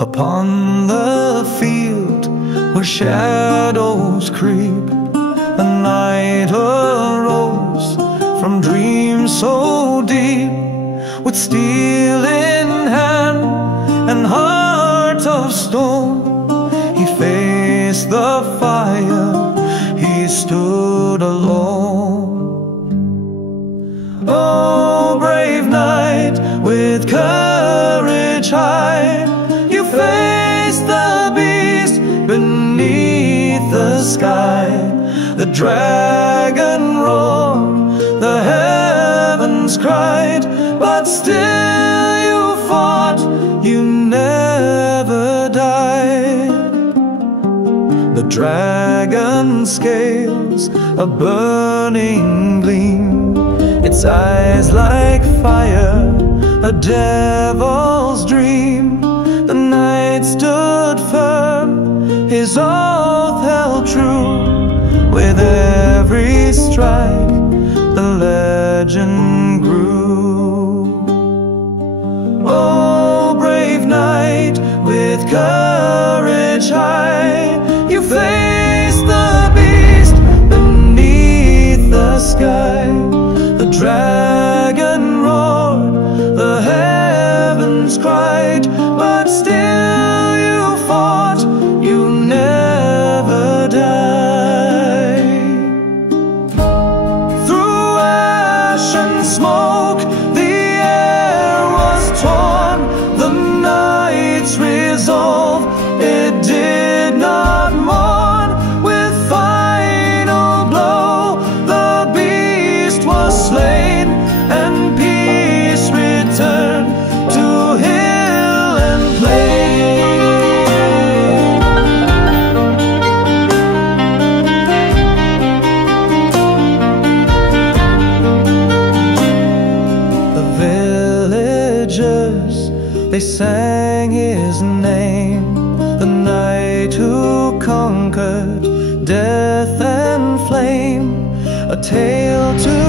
Upon the field where shadows creep, a night arose from dreams so deep. With steel in hand and heart of stone, he faced the fire, he stood alone. Oh, brave knight, with courage high, you faced the beast beneath the sky. The dragon roared, the heavens cried, but still you fought, you never died. The dragon's scales, a burning gleam, its eyes like fire, a devil's dream. The knight stood firm, his oath held true. With every strike, the legend grew. Oh, brave knight, with courage high, you faced the beast beneath the sky. The dragon roared, the heavens cried, but still you fought, you never died. Through ash and smoke, the air was torn. The knight's resolve, it did not mourn. With final blow, the beast was slain, and peace returned to hill and plain. The villagers, they sang his name, the knight who conquered death and flame. A tale to